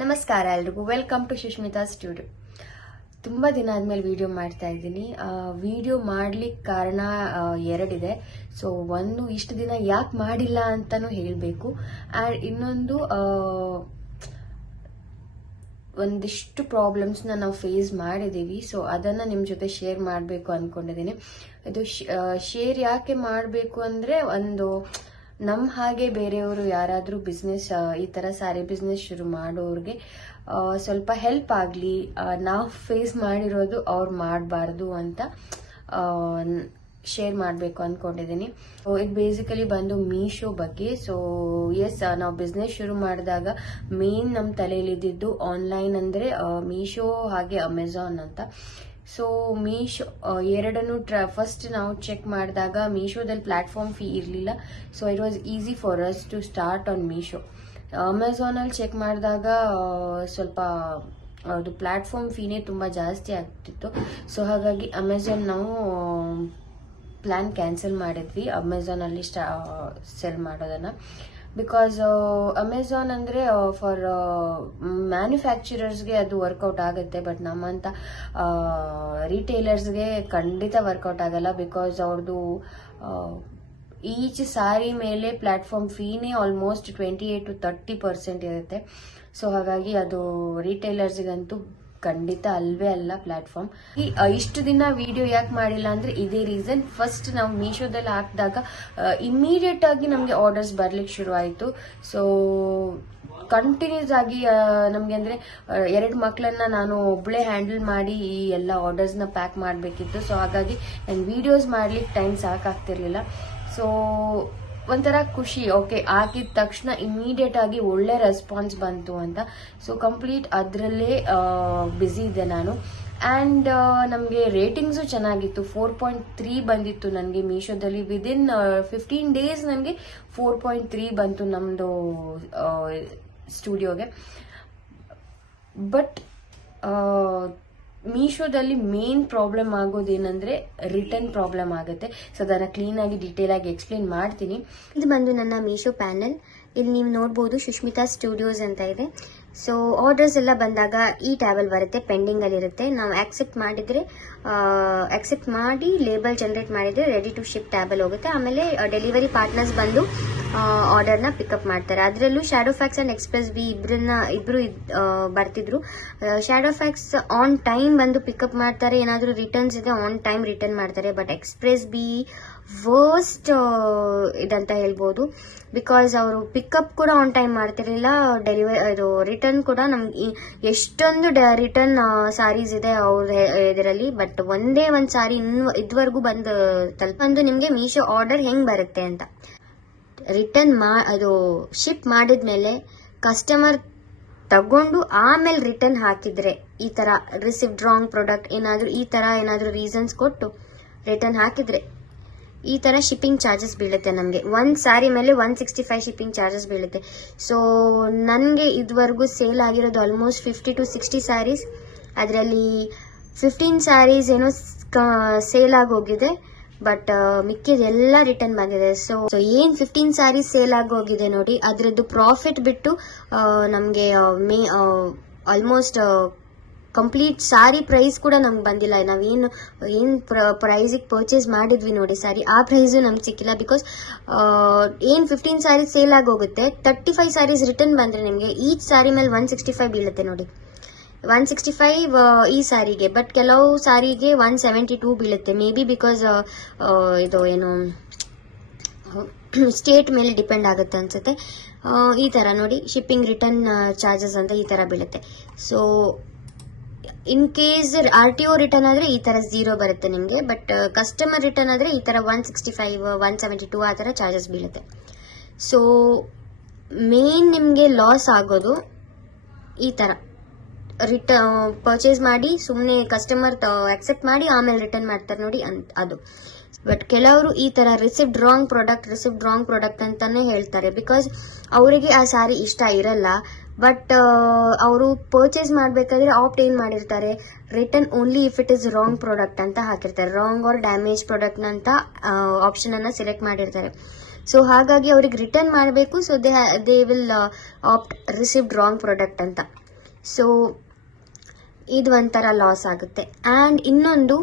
ನಮಸ್ಕಾರ ಎಲ್ರಿಗೂ, welcome to Sushmita studio. ತುಂಬ ದಿನ ಆದಮೇಲೆ ವಿಡಿಯೋ ಮಾಡ್ತಾ ಇದ್ದೀನಿ. ವಿಡಿಯೋ ಮಾಡ್ಲಿಕ್ಕೆ ಕಾರಣ ಎರಡಿದೆ. ಸೊ ಒಂದು, ಇಷ್ಟು ದಿನ ಯಾಕೆ ಮಾಡಿಲ್ಲ ಅಂತಲೂ ಹೇಳಬೇಕು. ಆ್ಯಂಡ್ ಇನ್ನೊಂದು, ಒಂದಿಷ್ಟು ಪ್ರಾಬ್ಲಮ್ಸ್ನ ನಾವು ಫೇಸ್ ಮಾಡಿದ್ದೀವಿ. ಸೊ ಅದನ್ನು ನಿಮ್ಮ ಜೊತೆ ಶೇರ್ ಮಾಡಬೇಕು ಅಂದ್ಕೊಂಡಿದ್ದೀನಿ. ಇದು ಶೇರ್ ಯಾಕೆ ಮಾಡಬೇಕು ಅಂದರೆ, ಒಂದು ನಮ್ಮ ಹಾಗೆ ಬೇರೆಯವರು ಯಾರಾದರೂ ಬಿಸ್ನೆಸ್ ಈ ಥರ ಸ್ಯಾರಿ ಬಿಸ್ನೆಸ್ ಶುರು ಮಾಡೋರಿಗೆ ಸ್ವಲ್ಪ ಹೆಲ್ಪ್ ಆಗಲಿ, ನಾವು ಫೇಸ್ ಮಾಡಿರೋದು ಅವ್ರು ಮಾಡಬಾರ್ದು ಅಂತ ಶೇರ್ ಮಾಡಬೇಕು ಅಂದ್ಕೊಂಡಿದ್ದೀನಿ. ಇದು ಬೇಸಿಕಲಿ ಬಂದು ಮೀಶೋ ಬಗ್ಗೆ. ಸೊ ಎಸ್, ನಾವು ಬಿಸ್ನೆಸ್ ಶುರು ಮಾಡಿದಾಗ ಮೇನ್ ನಮ್ಮ ತಲೆಯಲ್ಲಿದ್ದು ಆನ್ಲೈನ್ ಅಂದರೆ ಮೀಶೋ ಹಾಗೆ ಅಮೆಝಾನ್ ಅಂತ. ಸೊ ಮೀಶೋ ಎರಡನ್ನು ಫಸ್ಟ್ ನಾವು ಚೆಕ್ ಮಾಡಿದಾಗ ಮೀಶೋದಲ್ಲಿ ಪ್ಲಾಟ್ಫಾರ್ಮ್ ಫೀ ಇರಲಿಲ್ಲ. So it was easy for us to start on Meesho. ಅಮೆಝಾನಲ್ಲಿ ಚೆಕ್ ಮಾಡಿದಾಗ ಸ್ವಲ್ಪ ಅದು ಪ್ಲಾಟ್ಫಾರ್ಮ್ ಫೀನೇ ತುಂಬ ಜಾಸ್ತಿ ಆಗ್ತಿತ್ತು. ಸೊ ಹಾಗಾಗಿ ಅಮೆಝಾನ್ ನಾವು ಪ್ಲ್ಯಾನ್ ಕ್ಯಾನ್ಸಲ್ ಮಾಡಿದ್ವಿ, ಅಮೆಝಾನಲ್ಲಿ ಸೆಲ್ ಮಾಡೋದನ್ನು. ಬಿಕಾಸ್ ಅಮೆಝಾನ್ ಅಂದರೆ ಫಾರ್ ಮ್ಯಾನುಫ್ಯಾಕ್ಚರರ್ಸ್ಗೆ ಅದು ವರ್ಕೌಟ್ ಆಗುತ್ತೆ, ಬಟ್ ನಮ್ಮಂಥ ರಿಟೇಲರ್ಸ್ಗೆ ಖಂಡಿತ ವರ್ಕೌಟ್ ಆಗಲ್ಲ. ಬಿಕಾಸ್ ಅವ್ರದ್ದು ಈಚ್ ಸಾರಿ ಮೇಲೆ ಪ್ಲಾಟ್ಫಾರ್ಮ್ ಫೀನೇ ಆಲ್ಮೋಸ್ಟ್ 28 to 30% ಇರುತ್ತೆ. ಸೊ ಹಾಗಾಗಿ ಅದು ರಿಟೇಲರ್ಸ್ಗಂತೂ ಖಂಡಿತ ಅಲ್ವೇ ಅಲ್ಲ ಪ್ಲಾಟ್ಫಾರ್ಮ್. ಇಷ್ಟು ದಿನ ವಿಡಿಯೋ ಯಾಕೆ ಮಾಡಿಲ್ಲ ಅಂದರೆ ಇದೇ ರೀಸನ್. ಫಸ್ಟ್ ನಾವು ಮೀಶೋದಲ್ಲಿ ಹಾಕಿದಾಗ ಇಮ್ಮಿಡಿಯೇಟ್ ಆಗಿ ನಮಗೆ ಆರ್ಡರ್ಸ್ ಬರ್ಲಿಕ್ಕೆ ಶುರು ಆಯಿತು. ಸೊ ಕಂಟಿನ್ಯೂಸ್ ಆಗಿ ನಮಗೆ ಅಂದರೆ 2 ಮಕ್ಕಳನ್ನ ನಾನು ಒಬ್ಬಳೇ ಹ್ಯಾಂಡಲ್ ಮಾಡಿ ಈ ಎಲ್ಲ ಆರ್ಡರ್ಸ್ನ ಪ್ಯಾಕ್ ಮಾಡಬೇಕಿತ್ತು. ಸೊ ಹಾಗಾಗಿ ನಾನು ವಿಡಿಯೋಸ್ ಮಾಡ್ಲಿಕ್ಕೆ ಟೈಮ್ ಸಾಕಾಗ್ತಿರ್ಲಿಲ್ಲ. ಸೊ ಒಂಥರ ಖುಷಿ, ಓಕೆ ಹಾಕಿದ ತಕ್ಷಣ ಇಮಿಡಿಯೇಟ್ ಆಗಿ ಒಳ್ಳೆ ರೆಸ್ಪಾನ್ಸ್ ಬಂತು ಅಂತ. ಸೊ ಕಂಪ್ಲೀಟ್ ಅದರಲ್ಲೇ ಬ್ಯುಸಿ ಇದೆ ನಾನು. ಆ್ಯಂಡ್ ನಮಗೆ ರೇಟಿಂಗ್ಸು ಚೆನ್ನಾಗಿತ್ತು. 4.3 ಬಂದಿತ್ತು ನನಗೆ ಮೀಶೋದಲ್ಲಿ. ವಿದಿನ್ 15 days ನನಗೆ 4.3 ಬಂತು ನಮ್ಮದು ಸ್ಟುಡಿಯೋಗೆ. ಬಟ್ ಮೀಶೋದಲ್ಲಿ ಮೇನ್ ಪ್ರಾಬ್ಲಮ್ ಆಗೋದೇನೆಂದರೆ ರಿಟರ್ನ್ ಪ್ರಾಬ್ಲಮ್ ಆಗುತ್ತೆ. ಸೊ ಅದನ್ನು ಕ್ಲೀನಾಗಿ ಡೀಟೇಲಾಗಿ ಎಕ್ಸ್ಪ್ಲೇನ್ ಮಾಡ್ತೀನಿ. ಇದು ಬಂದು ನನ್ನ ಮೀಶೋ ಪ್ಯಾನಲ್. ಇಲ್ಲಿ ನೀವು ನೋಡ್ಬೋದು ಸುಷ್ಮಿತಾ ಸ್ಟುಡಿಯೋಸ್ ಅಂತ ಇದೆ. ಸೊ ಆರ್ಡರ್ಸ್ ಎಲ್ಲ ಬಂದಾಗ ಈ ಟ್ಯಾಬಲ್ ಬರುತ್ತೆ, ಪೆಂಡಿಂಗ್ ಅಲ್ಲಿ ಇರುತ್ತೆ. ನಾವು ಆಕ್ಸೆಪ್ಟ್ ಮಾಡಿ ಲೇಬಲ್ ಜನರೇಟ್ ಮಾಡಿದ್ರೆ ರೆಡಿ ಟು ಶಿಪ್ ಟ್ಯಾಬಲ್ ಹೋಗುತ್ತೆ. ಆಮೇಲೆ ಡೆಲಿವರಿ ಪಾರ್ಟ್ನರ್ಸ್ ಬಂದು ಆರ್ಡರ್ನ ಪಿಕಪ್ ಮಾಡ್ತಾರೆ. ಅದರಲ್ಲೂ ಶ್ಯಾಡೋಫ್ಯಾಕ್ಸ್ ಅಂಡ್ ಎಕ್ಸ್ಪ್ರೆಸ್ ಬಿ ಇಬ್ರು ಬರ್ತಿದ್ರು. ಶ್ಯಾಡೋಫ್ಯಾಕ್ಸ್ ಆನ್ ಟೈಮ್ ಬಂದು ಪಿಕಪ್ ಮಾಡ್ತಾರೆ, ಏನಾದರೂ ರಿಟರ್ನ್ಸ್ ಇದೆ ಆನ್ ಟೈಮ್ ರಿಟರ್ನ್ ಮಾಡ್ತಾರೆ. ಬಟ್ ಎಕ್ಸ್ಪ್ರೆಸ್ ಬಿ ವರ್ಸ್ಟ್ ಇದಂತ ಹೇಳ್ಬೋದು. ಬಿಕಾಸ್ ಅವರು ಪಿಕಪ್ ಕೂಡ ಆನ್ ಟೈಮ್ ಮಾಡ್ತಿರ್ಲಿಲ್ಲ, ರಿಟರ್ನ್ ಕೂಡ ನಮ್ಗೆ ಎಷ್ಟೊಂದು ರಿಟರ್ನ್ ಸಾರೀಸ್ ಇದೆ ಅವ್ರ ಇದರಲ್ಲಿ. ಬಟ್ ಒಂದೇ ಒಂದು ಸಾರಿ ಇದುವರೆಗೂ ಬಂದು ನಿಮಗೆ ಮೀಶೋ ಆರ್ಡರ್ ಹೆಂಗ್ ಬರುತ್ತೆ ಅಂತ. ರಿಟರ್ನ್ ಅದು ಶಿಪ್ ಮಾಡಿದ್ಮೇಲೆ ಕಸ್ಟಮರ್ ತಗೊಂಡು ಆಮೇಲೆ ರಿಟರ್ನ್ ಹಾಕಿದ್ರೆ, ಈ ತರ ರಿಸಿವ್ಡ್ ರಾಂಗ್ ಪ್ರಾಡಕ್ಟ್ ಏನಾದರೂ ರೀಸನ್ಸ್ ಕೊಟ್ಟು ರಿಟರ್ನ್ ಹಾಕಿದ್ರೆ ಈ ತರ ಶಿಪ್ಪಿಂಗ್ ಚಾರ್ಜಸ್ ಬೀಳುತ್ತೆ ನಮಗೆ. ಒಂದು ಸ್ಯಾರಿ ಮೇಲೆ 165 ಶಿಪ್ಪಿಂಗ್ ಚಾರ್ಜಸ್ ಬೀಳುತ್ತೆ. ಸೊ ನನಗೆ ಇದುವರೆಗೂ ಸೇಲ್ ಆಗಿರೋದು ಆಲ್ಮೋಸ್ಟ್ 50 to 60 ಸ್ಯಾರೀಸ್. ಅದರಲ್ಲಿ 15 ಸ್ಯಾರೀಸ್ ಏನೋ ಸೇಲ್ ಆಗೋಗಿದೆ, ಬಟ್ ಮಿಕ್ಕಿದೆಲ್ಲ ರಿಟರ್ನ್ ಬಂದಿದೆ. ಸೊ ಏನ್ 15 ಸ್ಯಾರೀಸ್ ಸೇಲ್ ಆಗೋಗಿದೆ ನೋಡಿ, ಅದರದ್ದು ಪ್ರಾಫಿಟ್ ಬಿಟ್ಟು ನಮಗೆ ಆಲ್ಮೋಸ್ಟ್ ಕಂಪ್ಲೀಟ್ ಸಾರಿ ಪ್ರೈಸ್ ಕೂಡ ನಮ್ಗೆ ಬಂದಿಲ್ಲ. ನಾವೇನು ಪ್ರೈಸಿಗೆ ಪರ್ಚೇಸ್ ಮಾಡಿದ್ವಿ ನೋಡಿ ಸಾರಿ, ಆ ಪ್ರೈಸು ನಮ್ಗೆ ಸಿಕ್ಕಿಲ್ಲ. ಬಿಕಾಸ್ 15 ಸ್ಯಾರೀಸ್ ಸೇಲ್ ಆಗೋಗುತ್ತೆ, 35 ಸ್ಯಾರೀಸ್ ರಿಟರ್ನ್ ಬಂದ್ರೆ ನಿಮಗೆ ಈಚ್ ಸ್ಯಾರಿ ಮೇಲೆ 165 ಬೀಳುತ್ತೆ ನೋಡಿ. 165 ಈ ಸಾರಿಗೆ, ಬಟ್ ಕೆಲವು ಸಾರಿಗೆ 172 ಬೀಳುತ್ತೆ. ಮೇ ಬಿ ಬಿಕಾಸ್ ಇದು ಏನು ಸ್ಟೇಟ್ ಮೇಲೆ ಡಿಪೆಂಡ್ ಆಗುತ್ತೆ ಅನ್ಸುತ್ತೆ. ಈ ತರ ನೋಡಿ, ಶಿಪ್ಪಿಂಗ್ ರಿಟರ್ನ್ ಚಾರ್ಜಸ್ ಅಂತ ಈ ತರ ಬೀಳುತ್ತೆ. So in case RTO return ಆದ್ರೆ ಈ ತರ 0 ಬರುತ್ತೆ ನಿಮಗೆ. ಬಟ್ ಕಸ್ಟಮರ್ ರಿಟರ್ನ್ ಆದ್ರೆ ಈ ತರ 165, 172 ಆ ತರ ಚಾರ್ಜಸ್ ಬೀಳುತ್ತೆ. ಸೊ ಮೇನ್ ನಿಮಗೆ ಲಾಸ್ ಆಗೋದು ಈ ತರ ಪರ್ಚೇಸ್ ಮಾಡಿ ಸುಮ್ಮನೆ ಕಸ್ಟಮರ್ ಅಕ್ಸೆಪ್ಟ್ ಮಾಡಿ ಆಮೇಲೆ ರಿಟರ್ನ್ ಮಾಡ್ತಾರೆ ನೋಡಿ ಅದು. ಬಟ್ ಕೆಲವರು ಈ ತರ ರಿಸಿವ್ಡ್ ರಾಂಗ್ ಪ್ರಾಡಕ್ಟ್ ಅಂತಾನೆ ಹೇಳ್ತಾರೆ. ಬಿಕಾಸ್ ಅವರಿಗೆ ಆ ಸಾರಿ ಇಷ್ಟ ಇರಲ್ಲ, ಬಟ್ ಅವರು ಪರ್ಚೇಸ್ ಮಾಡಬೇಕಾದ್ರೆ ಆಪ್ಟ್ ಏನ್ ಮಾಡಿರ್ತಾರೆ, return only if it is wrong product ಅಂತ ಹಾಕಿರ್ತಾರೆ. ರಾಂಗ್ ಆರ್ ಡ್ಯಾಮೇಜ್ ಪ್ರಾಡಕ್ಟ್ ಅಂತ ಆಪ್ಷನ್ ಅನ್ನ ಸೆಲೆಕ್ಟ್ ಮಾಡಿರ್ತಾರೆ. ಸೊ ಹಾಗಾಗಿ ಅವ್ರಿಗೆ ರಿಟರ್ನ್ ಮಾಡಬೇಕು. So they will opt received wrong product ಅಂತ. ಸೊ ಇದು ಒಂಥರ ಲಾಸ್ ಆಗುತ್ತೆ. ಆ್ಯಂಡ್ ಇನ್ನೊಂದು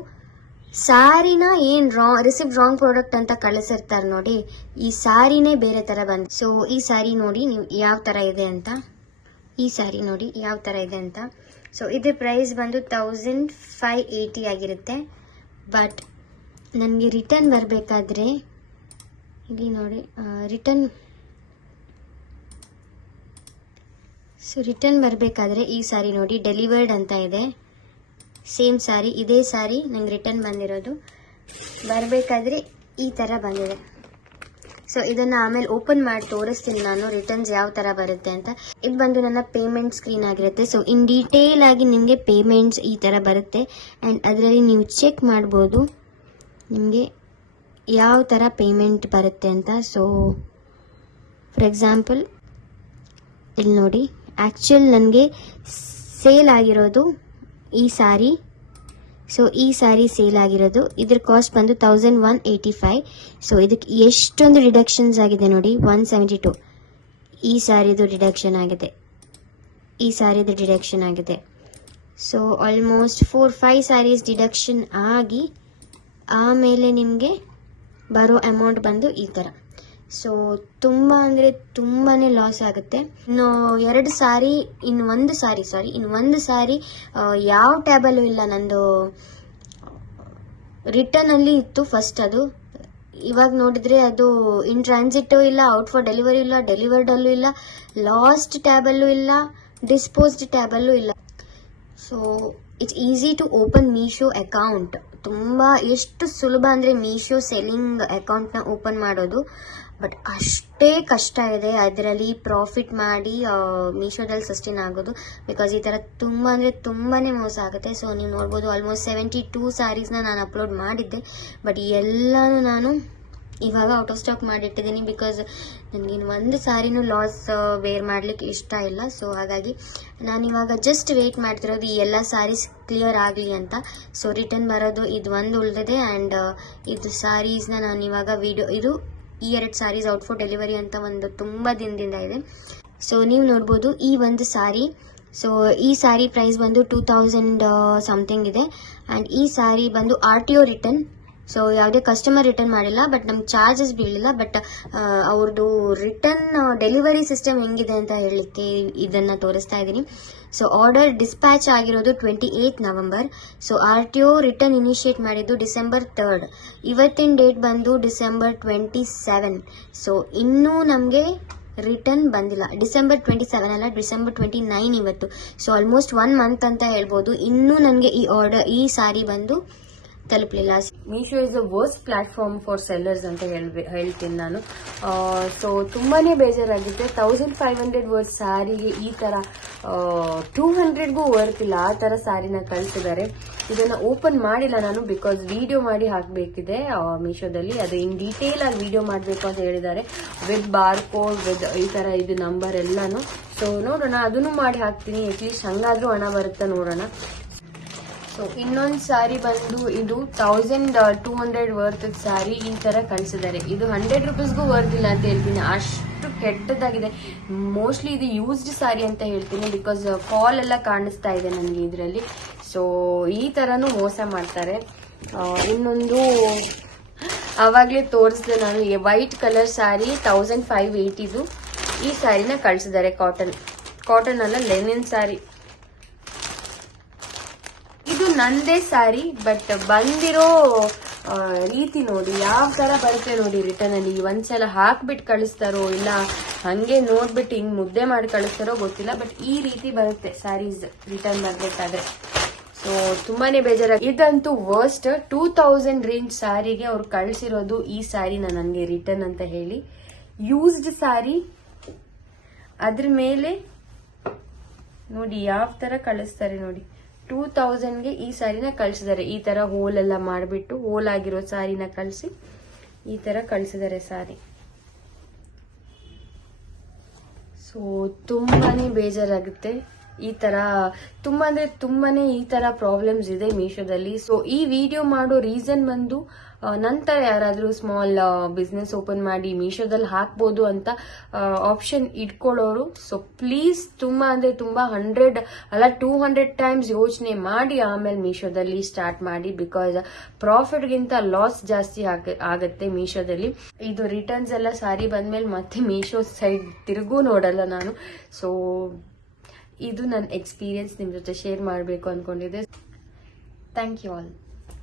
ಸ್ಯಾರಿನ ಏನು ರಿಸಿಪ್ಟ್ ರಾಂಗ್ ಪ್ರಾಡಕ್ಟ್ ಅಂತ ಕಳಿಸಿರ್ತಾರೆ ನೋಡಿ, ಈ ಸ್ಯಾರಿನೇ ಬೇರೆ ಥರ ಬಂದು. ಸೊ ಈ ಸ್ಯಾರಿ ನೋಡಿ ನೀವು ಯಾವ ಥರ ಇದೆ ಅಂತ, ಈ ಸ್ಯಾರಿ ನೋಡಿ ಯಾವ ಥರ ಇದೆ ಅಂತ. ಸೊ ಇದ್ರ ಪ್ರೈಸ್ ಬಂದು 1580 ಆಗಿರುತ್ತೆ. ಬಟ್ ನನಗೆ ರಿಟರ್ನ್ ಬರಬೇಕಾದ್ರೆ ಇಲ್ಲಿ ನೋಡಿ ರಿಟರ್ನ್ ಬರಬೇಕಾದ್ರೆ ಈ ಸ್ಯಾರಿ ನೋಡಿ ಡೆಲಿವರ್ಡ್ ಅಂತ ಇದೆ. ಸೇಮ್ ಸ್ಯಾರಿ, ಇದೇ ಸ್ಯಾರಿ ನಂಗೆ ರಿಟರ್ನ್ ಬಂದಿರೋದು. ಬರಬೇಕಾದ್ರೆ ಈ ಥರ ಬಂದಿದೆ. ಸೊ ಇದನ್ನು ಆಮೇಲೆ ಓಪನ್ ಮಾಡಿ ತೋರಿಸ್ತೀನಿ ನಾನು ರಿಟರ್ನ್ಸ್ ಯಾವ ಥರ ಬರುತ್ತೆ ಅಂತ. ಇದು ಬಂದು ನನ್ನ ಪೇಮೆಂಟ್ ಸ್ಕ್ರೀನ್ ಆಗಿರುತ್ತೆ. ಸೊ ಇನ್ ಡೀಟೇಲ್ ಆಗಿ ನಿಮಗೆ ಪೇಮೆಂಟ್ಸ್ ಈ ಥರ ಬರುತ್ತೆ. ಆ್ಯಂಡ್ ಅದರಲ್ಲಿ ನೀವು ಚೆಕ್ ಮಾಡ್ಬೋದು ನಿಮಗೆ ಯಾವ ಥರ ಪೇಮೆಂಟ್ ಬರುತ್ತೆ ಅಂತ. ಸೊ ಫಾರ್ ಎಕ್ಸಾಂಪಲ್ ಇಲ್ಲಿ ನೋಡಿ, ಆ್ಯಕ್ಚುಲ್ ನನಗೆ ಸೇಲ್ ಆಗಿರೋದು ಈ ಸ್ಯಾರಿ. ಸೊ ಈ ಸ್ಯಾರಿ ಸೇಲ್ ಆಗಿರೋದು, ಇದ್ರ ಕಾಸ್ಟ್ ಬಂದು 1185. ಸೊ ಇದಕ್ಕೆ ಎಷ್ಟೊಂದು ಡಿಡಕ್ಷನ್ಸ್ ಆಗಿದೆ ನೋಡಿ, 172. ಈ ಸ್ಯಾರಿದು ಡಿಡಕ್ಷನ್ ಆಗಿದೆ, ಈ ಸ್ಯಾರಿದು ಡಿಡಕ್ಷನ್ ಆಗಿದೆ. ಸೊ ಆಲ್ಮೋಸ್ಟ್ 4-5 ಸ್ಯಾರೀಸ್ ಡಿಡಕ್ಷನ್ ಆಗಿ ಆಮೇಲೆ ನಿಮಗೆ ಬರೋ ಅಮೌಂಟ್ ಬಂದು ಈ ಥರ. ಸೊ ತುಂಬ ಅಂದರೆ ತುಂಬಾ ಲಾಸ್ ಆಗುತ್ತೆ. ಇನ್ನು ಒಂದು ಸ್ಯಾರಿ ಯಾವ ಟ್ಯಾಬಲ್ಲೂ ಇಲ್ಲ. ನಂದು ರಿಟರ್ನಲ್ಲಿ ಇತ್ತು ಫಸ್ಟ್. ಅದು ಇವಾಗ ನೋಡಿದರೆ ಅದು ಇನ್ ಟ್ರಾನ್ಸಿಟು ಇಲ್ಲ, ಔಟ್ ಫಾರ್ ಡೆಲಿವರಿ ಇಲ್ಲ, ಡೆಲಿವರ್ಡಲ್ಲೂ ಇಲ್ಲ, ಲಾಸ್ಟ್ ಟ್ಯಾಬಲ್ಲೂ ಇಲ್ಲ, ಡಿಸ್ಪೋಸ್ಡ್ ಟ್ಯಾಬಲ್ಲೂ ಇಲ್ಲ. So it's easy to open Meesho account. ತುಂಬ ಎಷ್ಟು ಸುಲಭ ಅಂದರೆ ಮೀಶೋ ಸೆಲ್ಲಿಂಗ್ ಅಕೌಂಟ್ನ ಓಪನ್ ಮಾಡೋದು. ಬಟ್ ಅಷ್ಟೇ ಕಷ್ಟ ಇದೆ ಅದರಲ್ಲಿ ಪ್ರಾಫಿಟ್ ಮಾಡಿ ಮೀಶೋದಲ್ಲಿ ಸಸ್ಟೈನ್ ಆಗೋದು. ಬಿಕಾಸ್ ಈ ಥರ ತುಂಬ ಅಂದರೆ ತುಂಬಾ ಮೋಸ ಆಗುತ್ತೆ. ಸೊ ನೀವು ನೋಡ್ಬೋದು ಆಲ್ಮೋಸ್ಟ್ 72 ಸ್ಯಾರೀಸ್ನ ನಾನು ಅಪ್ಲೋಡ್ ಮಾಡಿದ್ದೆ. ಬಟ್ ಎಲ್ಲನೂ ನಾನು ಇವಾಗ ಔಟ್ ಆಫ್ ಸ್ಟಾಕ್ ಮಾಡಿಟ್ಟಿದ್ದೀನಿ. ಬಿಕಾಸ್ ನನಗಿನ್ನು ಒಂದು ಸ್ಯಾರಿನೂ ಲಾಸ್ ವೇರ್ ಮಾಡಲಿಕ್ಕೆ ಇಷ್ಟ ಇಲ್ಲ. ಸೊ ಹಾಗಾಗಿ ನಾನಿವಾಗ ಜಸ್ಟ್ ವೆಯ್ಟ್ ಮಾಡ್ತಿರೋದು ಈ ಎಲ್ಲ ಸ್ಯಾರೀಸ್ ಕ್ಲಿಯರ್ ಆಗಲಿ ಅಂತ. ಸೊ ರಿಟರ್ನ್ ಬರೋದು ಇದು ಒಂದು ಉಳಿದಿದೆ. ಆ್ಯಂಡ್ ಇದು ಸ್ಯಾರೀಸ್ನ ನಾನು ಇವಾಗ ಇದು ಈ 2 ಸ್ಯಾರೀಸ್ ಔಟ್ ಫಾರ್ ಡೆಲಿವರಿ ಅಂತ ಒಂದು ತುಂಬ ದಿನದಿಂದ ಇದೆ. ಸೊ ನೀವು ನೋಡ್ಬೋದು ಈ ಒಂದು ಸ್ಯಾರಿ. ಸೊ ಈ ಸ್ಯಾರಿ ಪ್ರೈಸ್ ಬಂದು 2000 ಸಮಥಿಂಗ್ ಇದೆ. ಆ್ಯಂಡ್ ಈ ಸ್ಯಾರಿ ಬಂದು RTO ರಿಟರ್ನ್. ಸೊ ಯಾವುದೇ ಕಸ್ಟಮರ್ ರಿಟರ್ನ್ ಮಾಡಿಲ್ಲ, ಬಟ್ ನಮ್ಗೆ ಚಾರ್ಜಸ್ ಬೀಳಿಲ್ಲ. ಬಟ್ ಅವ್ರದ್ದು ರಿಟರ್ನ್ ಡೆಲಿವರಿ ಸಿಸ್ಟಮ್ ಹೆಂಗಿದೆ ಅಂತ ಹೇಳಲಿಕ್ಕೆ ಇದನ್ನು ತೋರಿಸ್ತಾ ಇದ್ದೀನಿ. ಸೊ ಆರ್ಡರ್ ಡಿಸ್ಪ್ಯಾಚ್ ಆಗಿರೋದು 28 November. So RTO return initiate ಮಾಡಿದ್ದು ಡಿಸೆಂಬರ್ 3rd. ಇವತ್ತಿನ ಡೇಟ್ ಬಂದು ಡಿಸೆಂಬರ್ 27. ಸೊ ಇನ್ನೂ ನಮಗೆ ರಿಟರ್ನ್ ಬಂದಿಲ್ಲ. ಡಿಸೆಂಬರ್ 27 ಅಲ್ಲ, ಡಿಸೆಂಬರ್ 29 ಇವತ್ತು. ಸೊ ಆಲ್ಮೋಸ್ಟ್ 1 ಮಂತ್ ಅಂತ ಹೇಳ್ಬೋದು. ಇನ್ನೂ ನನಗೆ ಈ ಸ್ಯಾರಿ ಬಂದು ತಲುಪಲಿಲ್ಲ. Meesho is the worst platform for sellers ಅಂತ ಹೇಳ್ತೀನಿ ನಾನು. ಸೊ ತುಂಬಾನೇ ಬೇಜಾರಾಗಿದೆ. 1500 ವರ್ತ್ ಸ್ಯಾರಿಗೆ ಈ ತರ 200ಗೂ ವರ್ತ್ ಇಲ್ಲ ಆ ತರ ಸ್ಯಾರಿನ ಕಳಿಸಿದ್ದಾರೆ. ಇದನ್ನ ಓಪನ್ ಮಾಡಿಲ್ಲ ನಾನು, ಬಿಕಾಸ್ ವಿಡಿಯೋ ಮಾಡಿ ಹಾಕಬೇಕಿದೆ ಮೀಶೋದಲ್ಲಿ. ಅದು ಇನ್ ಡೀಟೇಲ್ ಆಗಿ ವಿಡಿಯೋ ಮಾಡಬೇಕು ಅಂತ ಹೇಳಿದ್ದಾರೆ, ವಿತ್ ಬಾರ್ ಕೋಡ್, ವಿತ್ ಈ ತರ ಇದು ನಂಬರ್ ಎಲ್ಲಾನು. ಸೊ ನೋಡೋಣ, ಅದನ್ನು ಮಾಡಿ ಹಾಕ್ತೀನಿ. ಅಟ್ಲೀಸ್ಟ್ ಹಂಗಾದ್ರೂ ಹಣ ಬರುತ್ತಾ ನೋಡೋಣ. ಸೊ ಇನ್ನೊಂದು ಸ್ಯಾರಿ ಬಂದು ಇದು 1200 ವರ್ತ್ ಸ್ಯಾರಿ ಈ ತರ ಕಳಿಸಿದ್ದಾರೆ. ಇದು 100 ರೂಪೀಸ್ಗೂ ವರ್ತ್ ಇಲ್ಲ ಅಂತ ಹೇಳ್ತೀನಿ, ಅಷ್ಟು ಕೆಟ್ಟದಾಗಿದೆ. ಮೋಸ್ಟ್ಲಿ ಇದು ಯೂಸ್ಡ್ ಸ್ಯಾರಿ ಅಂತ ಹೇಳ್ತೀನಿ, ಬಿಕಾಸ್ ಫಾಲ್ ಎಲ್ಲ ಕಾಣಿಸ್ತಾ ಇದೆ ನನಗೆ ಇದರಲ್ಲಿ. ಸೊ ಈ ತರನು ಮೋಸ ಮಾಡ್ತಾರೆ. ಇನ್ನೊಂದು ಅವಾಗಲೇ ತೋರಿಸಿದೆ ನಾನು, ವೈಟ್ ಕಲರ್ ಸ್ಯಾರಿ 1580 ಈ ಸ್ಯಾರಿನ ಕಳಿಸಿದ್ದಾರೆ. ಕಾಟನ್ ಅಲ್ಲ, ಲೆನಿನ್ ಸ್ಯಾರಿ. ಇದು ನಂದೇ ಸ್ಯಾರಿ, ಬಟ್ ಬಂದಿರೋ ರೀತಿ ನೋಡಿ ಯಾವ ತರ ಬರುತ್ತೆ ನೋಡಿ. ರಿಟರ್ನ್ ಅಲ್ಲಿ ಒಂದ್ಸಲ ಹಾಕ್ಬಿಟ್ಟು ಕಳಿಸ್ತಾರೋ ಇಲ್ಲ ಹಂಗೆ ನೋಡ್ಬಿಟ್ಟು ಹಿಂಗ್ ಮುದ್ದೆ ಮಾಡಿ ಕಳಿಸ್ತಾರೋ ಗೊತ್ತಿಲ್ಲ, ಬಟ್ ಈ ರೀತಿ ಬರುತ್ತೆ ಸ್ಯಾರೀಸ್ ರಿಟರ್ನ್ ಬರ್ಬೇಕಾದ್ರೆ. ಸೊ ತುಂಬಾನೇ ಬೇಜಾರಾಗಿ. ಇದಂತೂ ವರ್ಸ್ಟ್. 2000 ರೇಂಜ್ ಸ್ಯಾರಿಗೆ ಅವ್ರು ಕಳಿಸಿರೋದು ಈ ಸ್ಯಾರಿನ ನನಗೆ ರಿಟರ್ನ್ ಅಂತ ಹೇಳಿ. ಯೂಸ್ಡ್ ಸ್ಯಾರಿ, ಅದ್ರ ಮೇಲೆ ನೋಡಿ ಯಾವ ತರ ಕಳಿಸ್ತಾರೆ ನೋಡಿ. 2000ಗೆ ಈ ಸ್ಯಾರಿನ ಕಳಿಸಿದ್ದಾರೆ. ಈ ತರ ಹೋಲ್ ಎಲ್ಲ ಮಾಡಿಬಿಟ್ಟು ಹೋಲ್ ಆಗಿರೋ ಸ್ಯಾರಿನ ಕಳಿಸಿ ಈ ತರ ಕಳಿಸಿದ್ದಾರೆ ಸ್ಯಾರಿ. ಸೊ ತುಂಬಾನೇ ಬೇಜಾರಾಗುತ್ತೆ. ಈ ತರ ತುಂಬಾನೇ ಈ ತರ ಪ್ರಾಬ್ಲಮ್ಸ್ ಇದೆ ಮೀಶೋದಲ್ಲಿ. ಸೊ ಈ ವಿಡಿಯೋ ಮಾಡೋ ರೀಸನ್ ಬಂದು ನಂತರ ಯಾರಾದ್ರೂ ಸ್ಮಾಲ್ ಬಿಸ್ನೆಸ್ ಓಪನ್ ಮಾಡಿ ಮೀಶೋದಲ್ಲಿ ಹಾಕ್ಬೋದು ಅಂತ ಆಪ್ಷನ್ ಇಟ್ಕೊಳ್ಳೋರು. ಸೊ ಪ್ಲೀಸ್ ತುಂಬಾ 100 ಅಲ್ಲ 200 ಟೈಮ್ಸ್ ಯೋಚನೆ ಮಾಡಿ ಆಮೇಲೆ ಮೀಶೋದಲ್ಲಿ ಸ್ಟಾರ್ಟ್ ಮಾಡಿ. ಬಿಕಾಸ್ ಪ್ರಾಫಿಟ್ಗಿಂತ ಲಾಸ್ ಜಾಸ್ತಿ ಆಗತ್ತೆ ಮೀಶೋದಲ್ಲಿ. ಇದು ರಿಟರ್ನ್ಸ್ ಎಲ್ಲ ಸಾರಿ ಬಂದ್ಮೇಲೆ ಮತ್ತೆ ಮೀಶೋ ಸೈಡ್ ತಿರುಗೂ ನೋಡಲ್ಲ ನಾನು. ಸೊ ಇದು ನನ್ನ ಎಕ್ಸ್ಪೀರಿಯನ್ಸ್ ನಿಮ್ ಜೊತೆ ಶೇರ್ ಮಾಡಬೇಕು ಅನ್ಕೊಂಡಿದ್ದೆ. Thank you all.